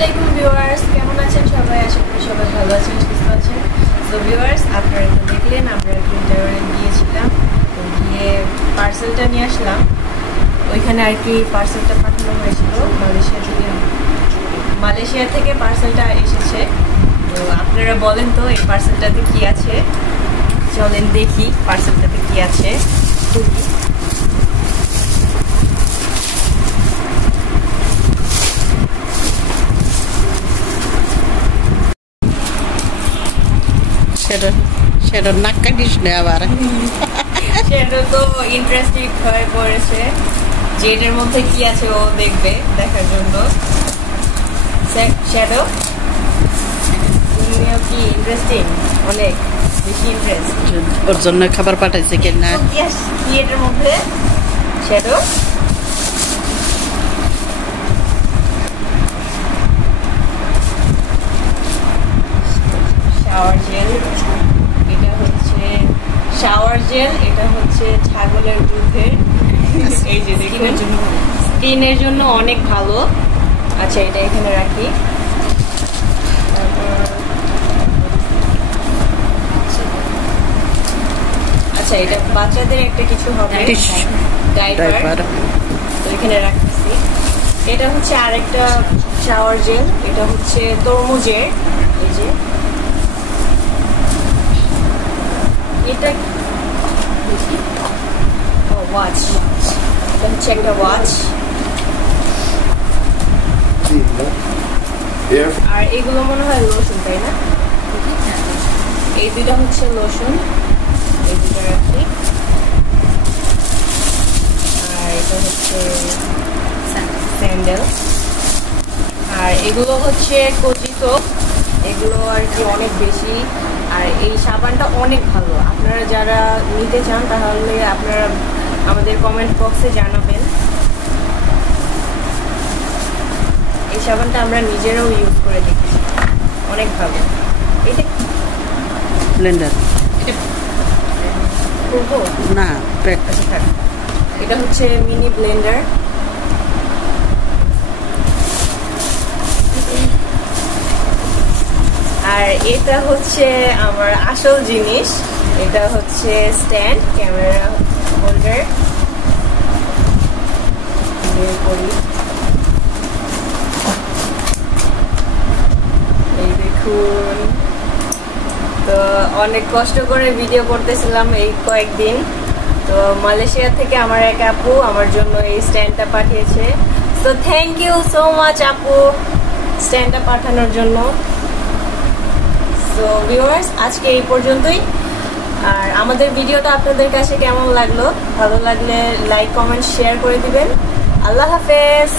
আলাইকুম ভিউয়ার্স, কেমন আছেন সবাই? আশা করি সবাই ভালো আছেন, সুস্থ আছেন। তো ভিউয়ার্স, আপনারা তো দেখলেন আমরা প্রিন্টারে গিয়েছিলাম, তো গিয়ে পার্সেলটা নিয়ে আসলাম। ওইখানে আর কি পার্সেলটা পাঠানো হয়েছিল মালয়েশিয়া থেকে পার্সেলটা এসেছে। তো আপনারা বলেন তো এই পার্সেলটাতে কি আছে, চলেন দেখি পার্সেলটাতে কি আছে। সেটা নাক কাটিস না আবার। সেটা তো ইন্টারেস্টিং হয়ে পড়েছে যে এটার মধ্যে কি আছে ও দেখবে, দেখার জন্য। শ্যাডো তুমিও কি ইন্টারেস্টিং? অনেক বেশি ইন্টারেস্ট। ওর জন্য খাবার পাঠাইছে কিনা কি এটার মধ্যে? শ্যাডো শাওয়ার জেল, এটা হচ্ছে শাওয়ার জেল, এটা হচ্ছে ছাগলের দুধের। এই যে দেখুন, স্কিনের জন্য অনেক ভালো। আচ্ছা, এটা এখানে রাখি। আচ্ছা, এটা বাচ্চাদের একটা কিছু হবে, ডাইপার, তো এখানে রাখতেছি। এটা হচ্ছে আরেকটা শাওয়ার জেল, এটা হচ্ছে তরমুজের। এই যে এটা ওয়াচ, এটা হচ্ছে একটা ওয়াচ। আর এগুলো মনে হয় লোশন, তাই না? এই দুটা হচ্ছে লোশন, এই দুটা রাখি। আর এটা হচ্ছে স্যান্ডেল। আর এগুলো হচ্ছে কচি সোপ, এগুলো আর কি অনেক বেশি। আর এই সাবানটা অনেক ভালো, আপনারা যারা নিতে চান তাহলে আপনারা আমাদের কমেন্ট বক্সে জানাবেন। এই সাবানটা আমরা নিজেরাও ইউজ করে দেখেছি, অনেক ভালো। এটা ব্লেন্ডার করবো না, এটা হচ্ছে মিনি ব্লেন্ডার। আর এটা হচ্ছে আমার আসল জিনিস, এটা হচ্ছে স্ট্যান্ড, ক্যামেরা হোল্ডার। এই দেখুন, তো অনেক কষ্ট করে ভিডিও করতেছিলাম এই কয়েকদিন। তো মালয়েশিয়া থেকে আমার এক আপু আমার জন্য এই স্ট্যান্ডটা পাঠিয়েছে। তো থ্যাংক ইউ সো মাচ আপু স্ট্যান্ডটা পাঠানোর জন্য। তো ভিউয়ার্স, আজকে এই পর্যন্তই। আর আমাদের ভিডিওটা আপনাদের কাছে কেমন লাগলো? ভালো লাগলে লাইক, কমেন্ট, শেয়ার করে দিবেন। আল্লাহ হাফেজ।